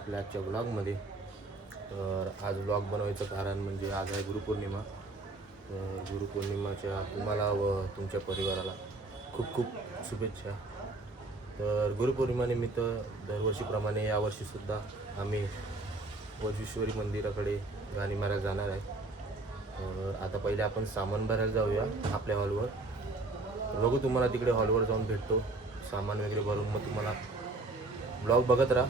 आपल्या आजच्या ब्लॉगमध्ये. तर आज ब्लॉग बनवायचं कारण म्हणजे आज आहे गुरुपौर्णिमा. तर गुरुपौर्णिमाच्या तुम्हाला व तुमच्या परिवाराला खूप खूप शुभेच्छा. तर गुरुपौर्णिमानिमित्त दरवर्षीप्रमाणे यावर्षीसुद्धा आम्ही वज्रेश्वरी मंदिराकडे गाणी मारायला जाणार आहे. तर आता पहिले आपण सामान भरायला जाऊया आपल्या हॉलवर. बघू तुम्हाला तिकडे हॉलवर जाऊन भेटतो, सामान वगैरे भरून. मग तुम्हाला ब्लॉग बघत राहा.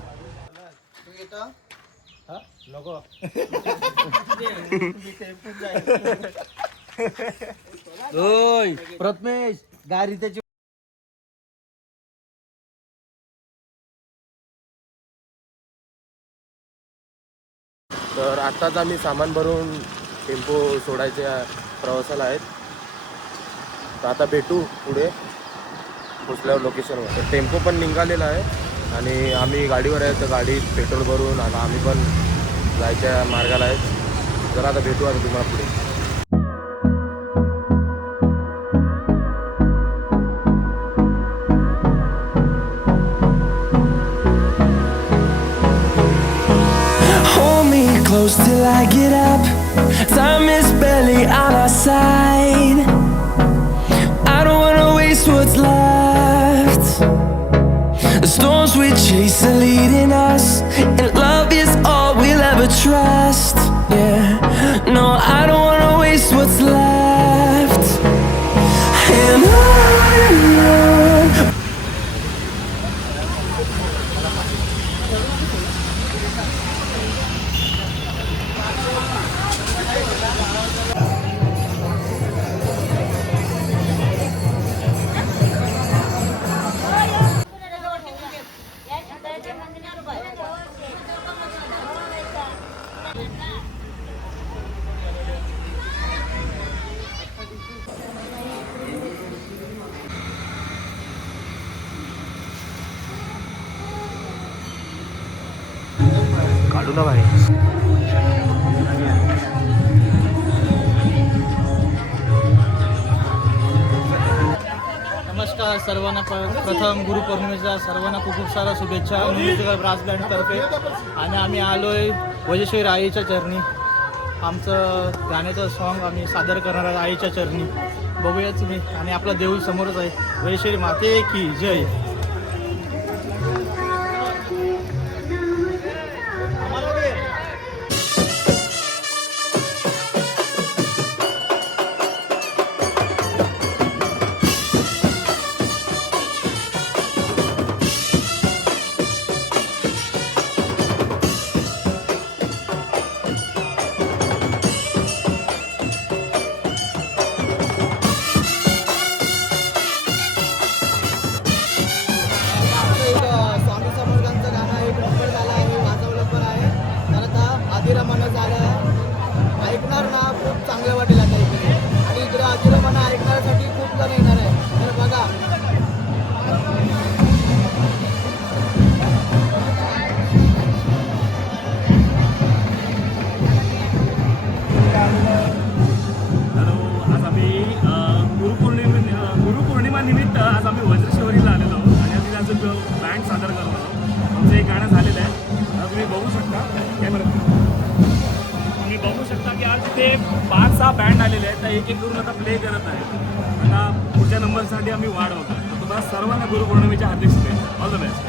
प्रथमेश गाडी त्याची. तर आत्ताच आम्ही सामान भरून टेम्पो सोडायच्या प्रवासाला आहेत. तर आता भेटू पुढे पोचल्यावर लोकेशनवर. तर टेम्पो पण निघालेला आहे आणि आम्ही गाडीवर आहे. तर गाडीत पेट्रोल भरून आता आम्ही पण जायच्या मार्गाला आहेत. जरा आता भेटू आता तुम्हाला पुढे. Close till I get up. Time is barely on our side. I don't wanna waste what's left. The storms we chase are leading us, and love is all we'll ever trust. Yeah, no, I don't wanna waste what's left. And on. काढू ना बाहेर. नमस्कार सर्वांना. प्रथम गुरुपौर्णिमेच्या सर्वांना खूप खूप साऱ्या शुभेच्छा म्युझिकल ब्रास बँडतर्फे. आणि आम्ही आलोय वज्रेश्वरी आईच्या चरणी. आमचं गाण्याचं सॉन्ग आम्ही सादर करणार आहे आईच्या चरणी. बघूया तुम्ही. आणि आपला देऊळ समोरच आहे. वज्रेश्वरी माते की जय. ऐकणार ना खूप चांगलं वाटेल आता इकडे. आणि इकडे आदिरामाना ऐकण्यासाठी खूप जण येणार आहे. तर बघा. हॅलो, आज आम्ही गुरुपौर्णिमा निमित्त आज आम्ही वज्रेश्वरीला आलेलो आहोत आणि आम्ही त्याचं बँड सादर करत आहोत. आमचं एक गाणं झालेलं आहे. तुम्ही बघू शकता तुम्ही बघू शकता की आज तिथे 5-6 बँड आलेले आहेत. तर एक एक करून आता प्ले करत आहे. आता पुढच्या नंबरसाठी आम्ही वाढ होतो. तर तुम्हाला सर्वांना गुरुपौर्णिमेच्या हार्दिक शुभेच्छा. All the best.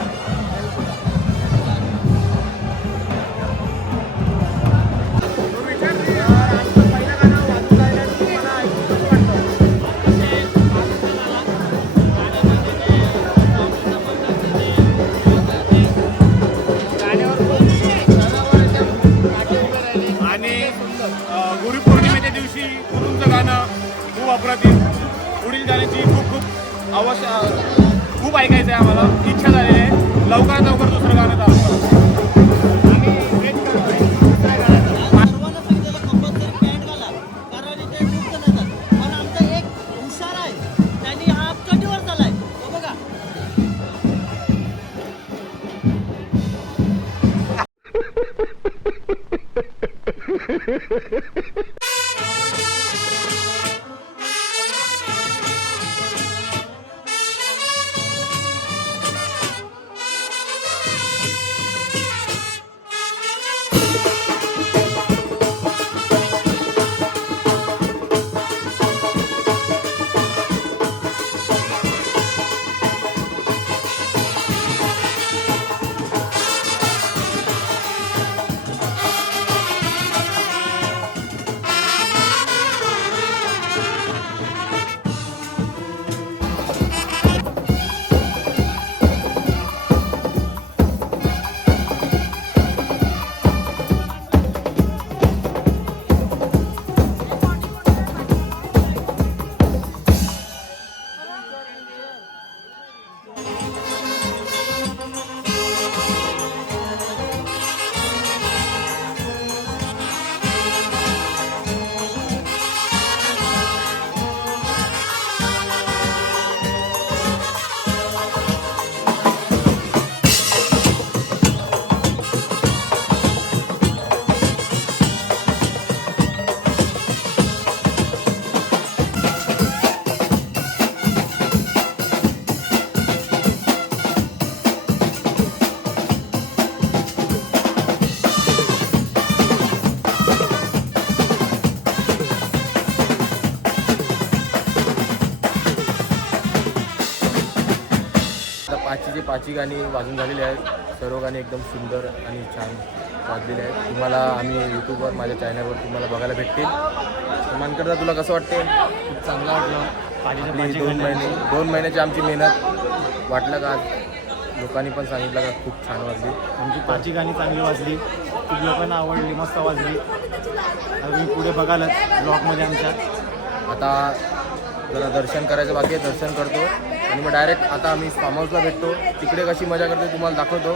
गुरुपौर्णिमेच्या दिवशी गुरूंचं गाणं खूप अप्रतिम. पुढील गाण्याची खूप ऐकायचं आहे आम्हाला. इच्छा झालेली आहे. लवकरात लवकर दुसरं गाणं चालू करा. आम्ही वेट करतो आहे दुसऱ्या गाण्याचं. सर्वांना सांगितलेलं कंपल्सरी पॅन्ट घाला, कारण इथे खूप जण येतात. पण आमचा एक हुशार आहे, त्यांनी हा कटीवर चालाय. तो बघा. आजची जी 5ही गाणी वाजून झालेली आहेत सर्व गाणी एकदम सुंदर आणि छान वाजलेली आहेत. तुम्हाला आम्ही यूट्यूबवर माझ्या चॅनलवर तुम्हाला बघायला भेटतील. मानकरदा तुला कसं वाटते? खूप चांगलं वाटलं. आपली 2 महिन्याची आमची मेहनत वाटलं का आज लोकांनी पण सांगितलं का खूप छान वाजली. आमची 5ही गाणी चांगली वाजली, खूप लोकांना आवडली, मस्त वाजली. तुम्ही पुढे बघालच ब्लॉगमध्ये आमच्या. आता जरा दर्शन करायचं बाकी आहे, दर्शन करतो आणि मग डायरेक्ट आता आम्ही फार्म हाऊसला भेटतो. तिकडे कशी मजा करतो तुम्हाला दाखवतो.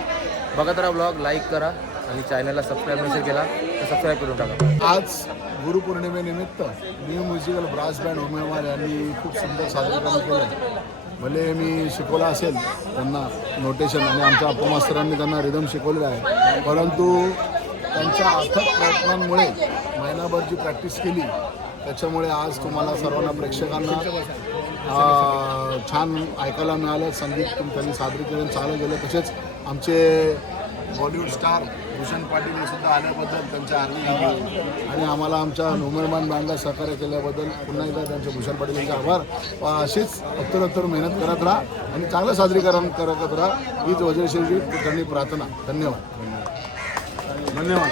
बघत राहा ब्लॉग, लाईक करा आणि चॅनलला सबस्क्राईब नसेल केला तर सबस्क्राईब करून टाका. आज गुरुपौर्णिमेनिमित्त न्यू म्युझिकल ब्रास बँड उमेदवार यांनी खूप सुंदर सादरीकरण केलं. भले मी शिकवलं असेल त्यांना नोटेशन आणि आमच्या अप्पा मास्तरांनी त्यांना रिदम शिकवलेलं आहे, परंतु त्यांच्या अथक प्रयत्नांमुळे महिनाभर जी प्रॅक्टिस केली त्याच्यामुळे आज तुम्हाला सर्वांना प्रेक्षकांना छान ऐकायला मिळालं. संगीत त्यांनी सादरीकरण चालू केलं. तसेच आमचे बॉलिवूड स्टार भूषण पाटील हे सुद्धा आल्याबद्दल त्यांच्या आभार आणि आम्हाला आमच्या नोमेरमान बँडला सहकार्य केल्याबद्दल पुन्हा एकदा त्यांचे भूषण पाटील यांचे आभार. अशीच उत्तरोत्तर मेहनत करत राहा आणि चांगलं सादरीकरण करत राहा हीच वज्रश्रीची त्यांनी प्रार्थना. धन्यवाद. धन्यवाद.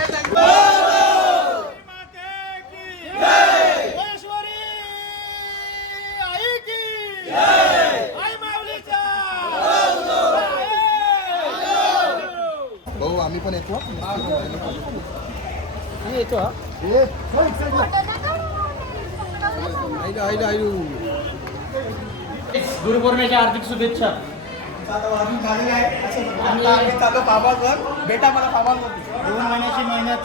भाऊ आम्ही पण येतो. गुरुपौर्णिमेच्या हार्दिक शुभेच्छा. बेटा मला बाबा 2 महिन्याची मेहनत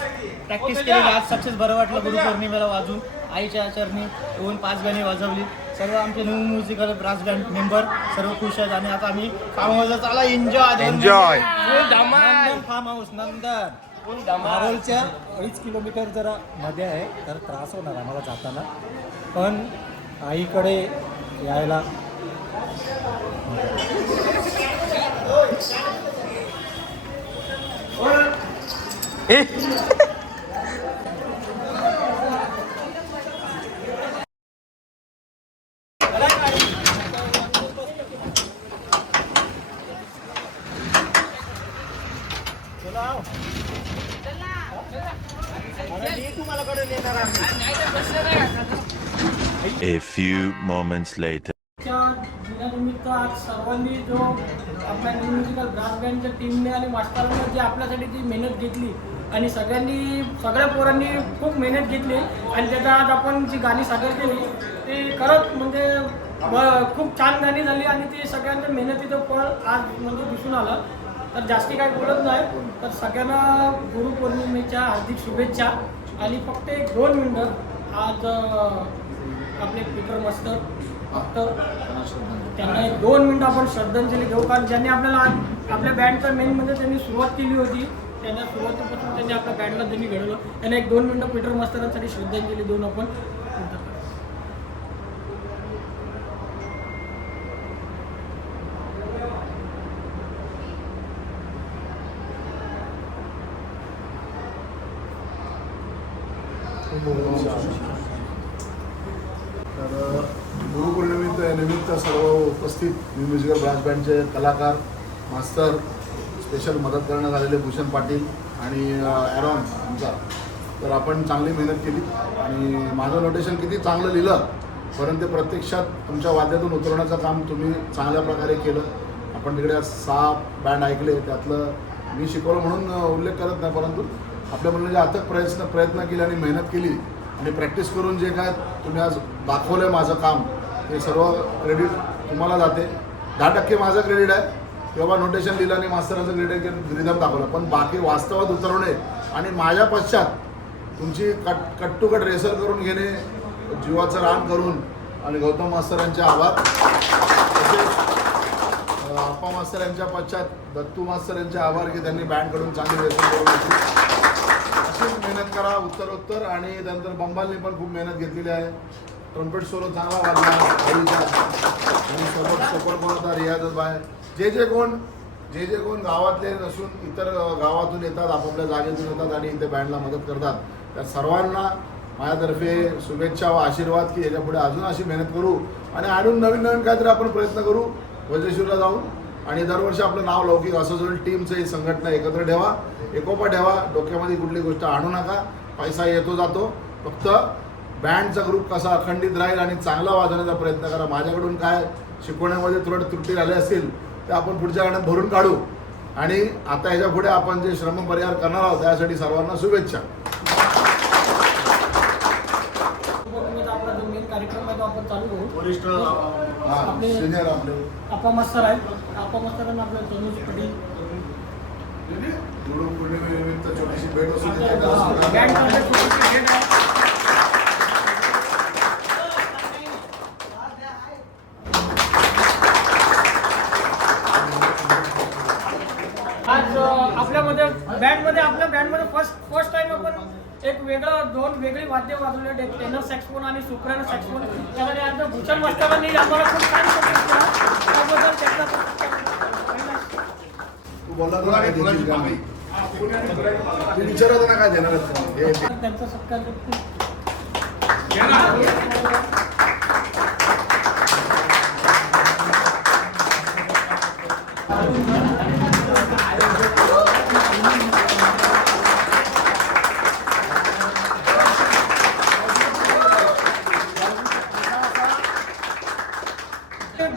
प्रॅक्टिस केली. आज सक्सेस बरं वाटलं गुरुपौर्णिमेला वाजून. आईच्या चरणी येऊन 5 गाणी वाजवली. सर्व आमचे new musical brass band member सर्व खुश आहेत आणि आता आम्ही फार्म हाऊसला चाला एन्जॉय फार्म हाऊस नंदन. मारोलच्या 2.5 किलोमीटर जरा मध्ये आहे, तर त्रास होणार आम्हाला जाताना, पण आईकडे यायला A few moments later. दिनानिमित्त आज सर्वांनी जो आपल्या न्यू म्युझिकल ब्रास बँडच्या टीमने आणि मास्तरांनी जी आपल्यासाठी जी मेहनत घेतली आणि सगळ्या पोरांनी खूप मेहनत घेतली आणि त्याचा आज आपण जी गाणी सादर केली ते खरंच म्हणजे खूप छान गाणी झाली आणि ते सगळ्यांच्या मेहनतीचं फळ आज म्हणजे दिसून आलं. तर जास्ती काही बोलत नाही, तर सगळ्यांना गुरुपौर्णिमेच्या हार्दिक शुभेच्छा. आणि फक्त 2 मिनटं आज आपले पीटर मास्टर फक्त त्यांना 2 मिनटं आपण श्रद्धांजली देऊ. कारण ज्यांनी आपल्याला आपल्या बँडचा मेन म्हणजे त्यांनी सुरुवात केली होती, त्यांना सुरुवातीपासून त्यांनी आपल्या बँडला त्यांनी घडवलं. त्यांना 2 मिनटं पीटर मास्तरांसाठी श्रद्धांजली देऊन आपण तर गुरुपौर्णिमेनिमित्त सर्व उपस्थित न्यू म्युझिकल ब्रास बँडचे कलाकार, मास्तर, स्पेशल मदत करण्यात आलेले भूषण पाटील आणि ॲरॉन आमचा. तर आपण चांगली मेहनत केली आणि माझं नोटेशन किती चांगलं लिहिलं, परंतु प्रत्यक्षात तुमच्या वाद्यातून उतरवण्याचं काम तुम्ही चांगल्या प्रकारे केलं. आपण तिकडे 6 बँड ऐकले, त्यातलं मी शिकवलं म्हणून उल्लेख करत नाही, परंतु आपल्या मुलांनी जे अथक प्रयत्न केले आणि मेहनत केली आणि प्रॅक्टिस करून जे काय तुम्ही आज दाखवलं आहे माझं काम, हे सर्व क्रेडिट तुम्हाला जाते. 10% माझं क्रेडिट आहे किंवा नोटेशन लिहिलं आणि मास्तराचं क्रेडिट रिदम दाखवलं, पण बाकी वास्तवात उतरवणे आणि माझ्या पश्चात तुमची कट टू कट रेसर करून घेणे, जीवाचं रान करून, आणि गौतम मास्तर यांचे आभार. तसेच आप्पा मास्तर यांच्या पश्चात दत्तू मास्तर यांचे आभार की त्यांनी बँडकडून चांगली रेसर करून घेतली. अशीच मेहनत करा उत्तरोत्तर. आणि त्यानंतर बंबालनी पण खूप मेहनत घेतलेली आहे. ट्रम्पेट सोलो चांगला वाजला आईचा, आणि सपोर्ट कोण होता रियाजच बाहेर. जे जे कोण गावातले नसून इतर गावातून येतात, आपापल्या जागेतून येतात आणि इथे बँडला मदत करतात, त्या सर्वांना माझ्यातर्फे शुभेच्छा व आशीर्वाद की याच्या पुढे अजून अशी मेहनत करू आणि अजून नवीन काहीतरी आपण प्रयत्न करू वज्रशिवला जाऊन. आणि दरवर्षी आपलं नाव लौकिक असं होईल. टीमचं ही संघटना एकत्र ठेवा, एकोपा ठेवा, डोक्यामध्ये कुठली गोष्ट आणू नका. पैसा येतो जातो, फक्त बँडचा ग्रुप कसा अखंडित राहील आणि चांगला वाजवण्याचा प्रयत्न करा. माझ्याकडून काय शिकवण्यामध्ये थोडं त्रुटी झाली असेल ते आपण पुढच्या गाण्यात भरून काढू. आणि आता ह्याच्या पुढे आपण जे श्रमपरिहार करणार आहोत त्यासाठी सर्वांना शुभेच्छा. आपला जो मेन कार्यक्रम आहे तो आपण चालू करू. वरिष्ठ आपले सिनियर आपले आप्पा मास्तर आहेत. आप्पा मास्तरांना आपलं तनुज पटेल गुरुपौर्णिमेनिमित्त छोटीशी भेट असू बँड तर्फे छोटीशी भेट आहे. आज आपल्या बँडमध्ये फर्स्ट टाइम आपण एक दोन वेगळी वाद्य वाजवले, टेनर सॅक्सफोन आणि सुप्रानो सॅक्सफोन. त्यामध्ये आज भूषण मास्तरांनी आम्हाला खूप छान सपोर्ट केला, त्याबद्दल त्यांचा तू बोलला तुला काय विचारत ना काय देणार त्यांचा सत्कार करतो.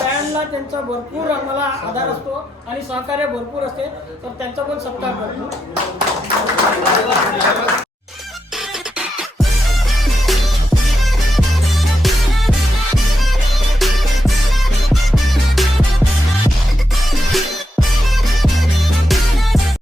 बँडला त्यांचा भरपूर आम्हाला आधार असतो आणि सहकार्य भरपूर असते, तर त्यांचा पण सत्कार करतो.